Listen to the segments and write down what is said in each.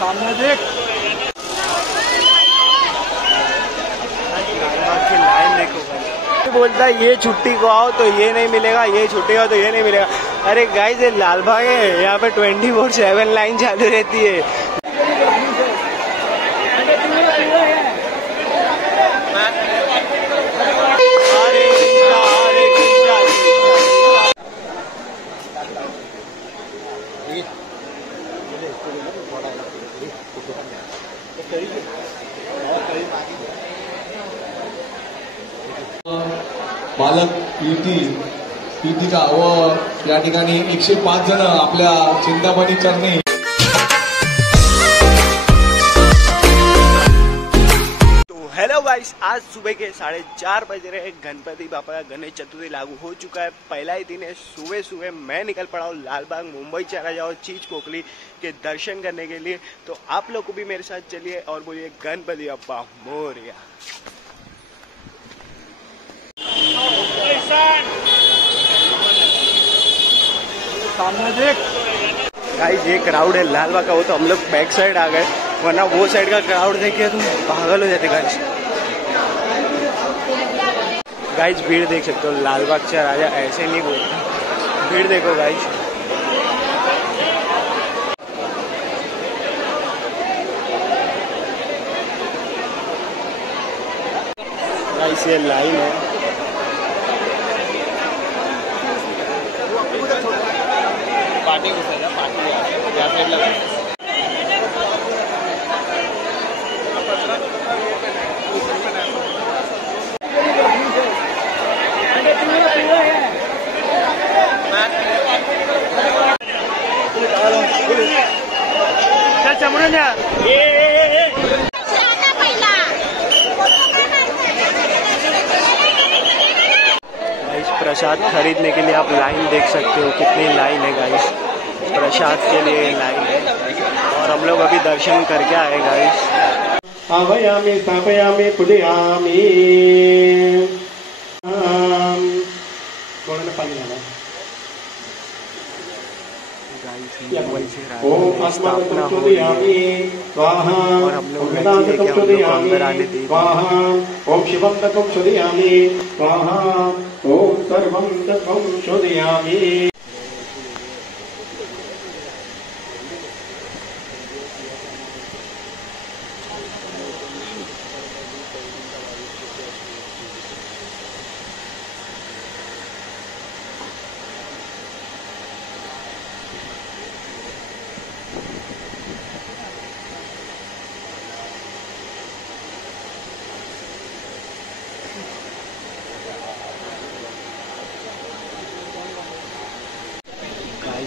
सामने देख। लाइन देखो, बोलता है ये छुट्टी को आओ तो ये नहीं मिलेगा, ये छुट्टी को तो ये नहीं मिलेगा। अरे गाइस ये लाल बाग है, यहाँ पे 24/7 लाइन चालू रहती है। बालक पीटी का व या ठिकाणी 105 जण आपल्या चिंतामणी चरणी। तो हेलो गाइस, आज सुबह के 4:30 बज रहे। गणपति बापा का गणेश चतुर्थी लागू हो चुका है। पहला ही दिन है। सुबह सुबह मैं निकल पड़ा हूँ लालबाग मुंबई चला जाओ चीज पोखली के दर्शन करने के लिए। तो आप लोग को भी मेरे साथ चलिए और बोलिए गणपति बापा मोरया। सामने देख गाइस, ये क्राउड है लालबाग का। वो तो हम लोग बैक साइड आ गए, वरना वो साइड का क्राउड देखिए तुम पागल हो जाते गाइस। गाइस भीड़ देख सकते हो, लालबाग से राजा ऐसे नहीं बोलते। भीड़ देखो गाइस। गाइस ये लाइन है। पार्टी को सर पार्टी या फिर लगा प्रसाद खरीदने के लिए आप लाइन देख सकते हो, कितनी लाइन है गाइस। प्रसाद के लिए लाइन है और हम लोग अभी दर्शन करके आए गाइस। आवायामी स्थापयामी पूजयामी। ओम स्थापना हो रही है और हम लोग अंदर आने दी। ओम शिवम तत्वं शोधयामि स्वाहा। ओम सर्वं तत्वं शोधयामि।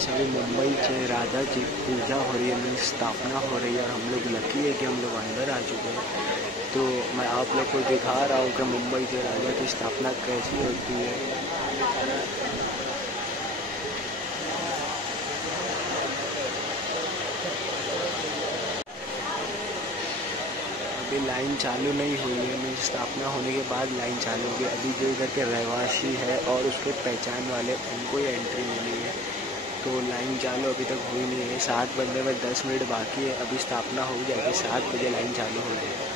अभी मुंबई से राधा जी पूजा हो रही है, स्थापना हो रही है और हम लोग लकी है कि हम लोग अंदर आ चुके हैं। तो मैं आप लोग को दिखा रहा हूँ कि मुंबई से राजा की स्थापना कैसी होती है। अभी लाइन चालू नहीं हुई है, मेरी स्थापना होने के बाद लाइन चालू होगी। अभी जो इधर के रहवासी है और उसके पहचान वाले उनको ही एंट्री मिली है, तो लाइन चालू अभी तक हुई नहीं है। 7 बजने में 10 मिनट बाकी है। अभी स्थापना हो जाएगी, 7 बजे लाइन चालू हो जाएगी।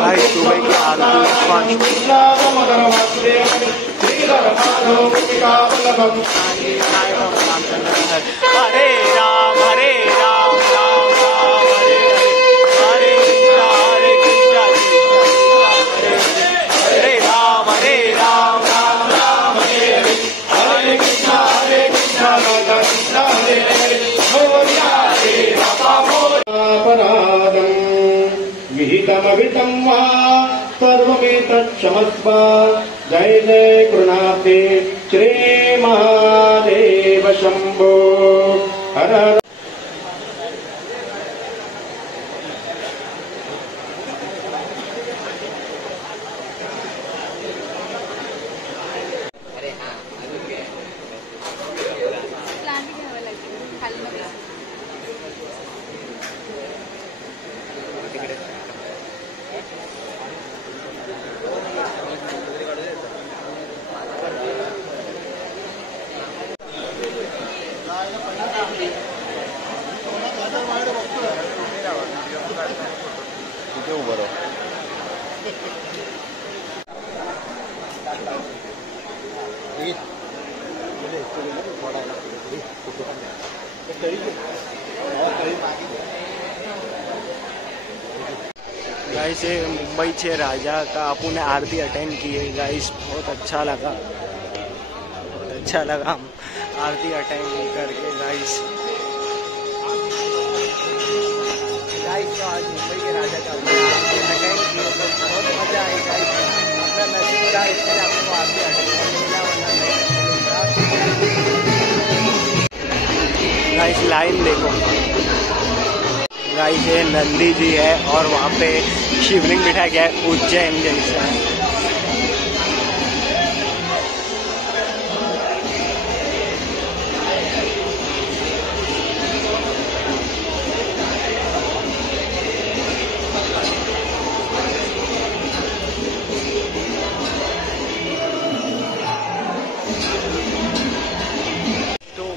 भाई सुबह की हरे राम हरे राम राम राम हरे हरे, हरे कृष्णा हरे राम राम राम हरे हरे, हरे कृष्णा कृष्णा कृष्णा हरे हरे, मोरया रे बाबा मोरया। अपराधं विहितमवितं वा सर्वमेतत्क्षमस्व जय जय कृणाते श्री महादेव शंभो हर हर। गाइस ये मुंबई से राजा का अपन ने आरती अटेंड की है गाइस, बहुत अच्छा लगा, बहुत अच्छा लगा आरती अटेंड करके गाइस। तो आज मुंबई के राजा का आरती अटेंड किए तो बहुत मजा आई गाइस। अपना नसीब था इसलिए आपको आरती अटेंड मिला, वरना नहीं। गाइस लाइन देखो गाइस, ये नंदी जी है और वहाँ पे शिवलिंग बिठाया गया है उज्जैन जैसा।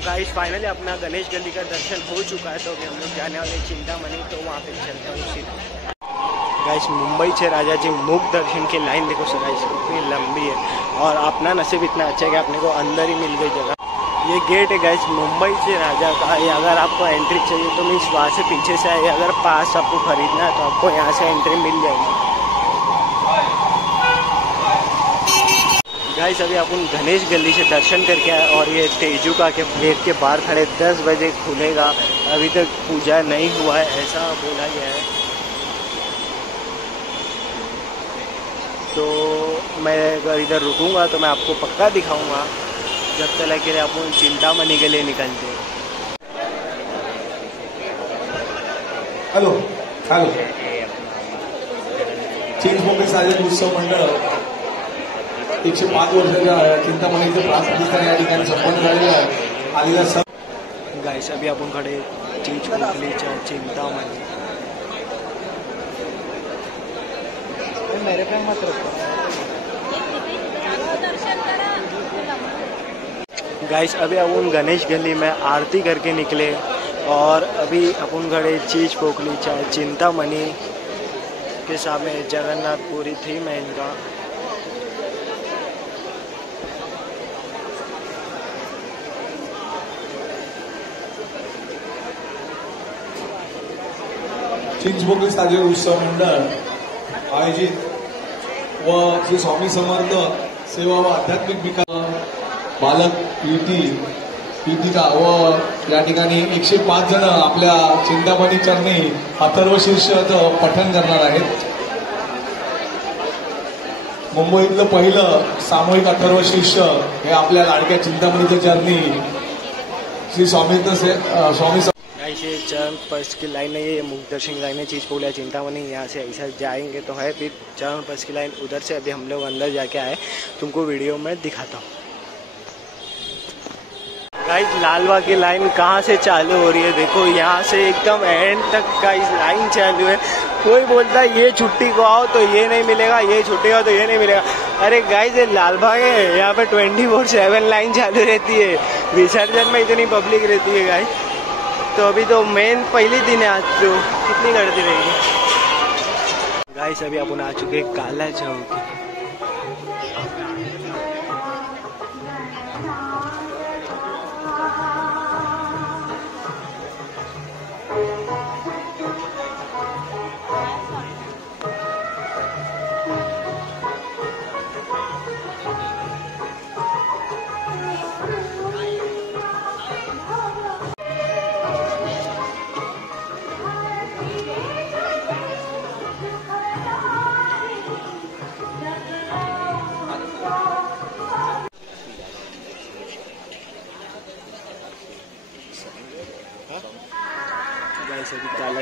गाइस फाइनली अपना गणेश गली का दर्शन हो चुका है, तो अभी हम लोग जाने वाले चिंतामणि, तो वहाँ पे चलता हूँ सीधा। गाइस मुंबई से राजा जी मुख दर्शन की लाइन देखो सर गाइस, कितनी लंबी है और अपना नसीब इतना अच्छा है कि अपने को अंदर ही मिल गई जगह। ये गेट है गाइस मुंबई से राजा का, ये अगर आपको एंट्री चाहिए तो मीन्स वहाँ से पीछे से आए, अगर पास आपको खरीदना है तो आपको यहाँ से एंट्री मिल जाएगी। गाइस अभी अपन गणेश गली से दर्शन करके आए और ये तेजुका के गेट के बाहर खड़े, 10 बजे खुलेगा, अभी तक पूजा नहीं हुआ है ऐसा बोला गया है। तो मैं अगर इधर रुकूंगा तो मैं आपको पक्का दिखाऊंगा, जब तक के लिए अपन चिंतामणि के लिए निकलते हैं। हॅलो हॅलो, चिंचपोकळी साजरे उत्सव मंडळ 105 वर्षाच्या चिंतामणीचं प्रास्ताविक या ठिकाणी संपन्न झालेलं आहे। आलेल्या सब गाइस अभी आपण खडे चिंचपोकळीच्या चिंतामणी। मेरे पे मत रखो गाइस, अभी अपन गणेश गली में आरती करके निकले और अभी अपन खड़े चिंचपोकळीच्या चिंतामणि के सामने। जगन्नाथपुरी थीम है इनका। चिंचपोकळी साजरे उत्सव मंडळ आयोजित व श्री स्वामी समर्थ सेवा व आध्यात्मिक विकास बालक पीठिका व या ठिकाणी 105 जण आपल्या चिंतामणी चरणी अथर्व शीर्षाचं पठण करणार आहेत। मुंबईतलं पहिलं सामूहिक अथर्व शीर्ष हे आपल्या लाडक्या चिंतामणीच्या चरणी श्री स्वामी ये चरण पर्स की लाइन है, ये मुख दर्शन की लाइन है चिंचपोकली चिंतामणि। यहाँ से ऐसा जाएंगे तो है, फिर चरण पर्स की लाइन उधर से। अभी हम लोग अंदर जाके आए, तुमको वीडियो में दिखाता हूँ। गाइस लालबाग की लाइन कहाँ से चालू हो रही है देखो, यहाँ से एकदम एंड तक गाइस लाइन चालू है। कोई बोलता है ये छुट्टी को आओ तो ये नहीं मिलेगा, ये छुट्टी को आओ तो ये नहीं मिलेगा। अरे गाइस ये लालबाग है, यहाँ पे 24/7 लाइन चालू रहती है। विसर्जन में इतनी पब्लिक रहती है गाइस। तो अभी तो मेन पहले दिन है आज, तो कितनी गर्दी रहेगी। गाइस अभी अपन आ चुके काला चौक।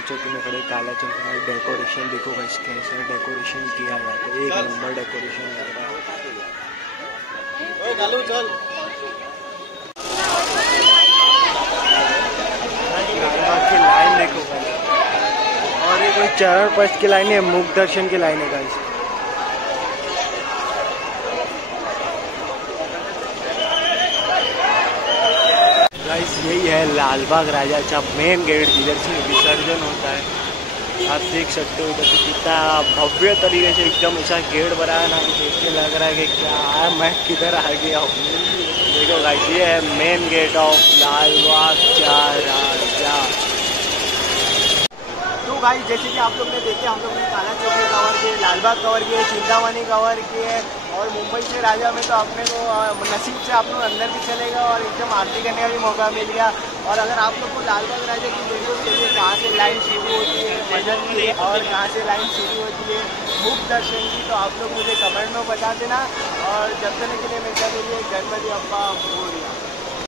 चौक में खड़े, काला चौक में डेकोरेशन देखो गाइस कैसा डेकोरेशन किया जाता है, एक नंबर डेकोरेशन करता है। लालबाग की लाइन देखो गाइस, और ये कोई चरण पश्च की लाइन है, मुख दर्शन की लाइन है गाइस। गाइस यही है लालबाग राजा चाप मेन गेट, जिधर से विसर्जन होता है। आप देख सकते हो इधर से कितना भव्य तरीके से एकदम ऐसा गेट बना है ना, देख के लग रहा है कि क्या है, मैं किधर आ गया हूँ। देखो गाइस ये है मेन गेट ऑफ लालबाग राजा। तो गाइस जैसे कि आप लोग ने देखे, हम लोग ने काला चौक में कवर किए, लालबाग कवर किए, चिंतामणि कवर किए, और मुंबई से राजा में तो अपने को नसीब से आप लोग अंदर भी चलेगा और एकदम आरती करने का भी मौका मिल गया। और अगर आप लोग को लालबाग राजा की वीडियो के लिए कहाँ से लाइन शुरू होती है भजन की और कहाँ से लाइन शुरू होती है मुख दर्शन की, तो आप लोग मुझे कमेंट में बता देना। और जब तक के लिए मैं क्या बोलिए, गणपति अप्पा मोरया।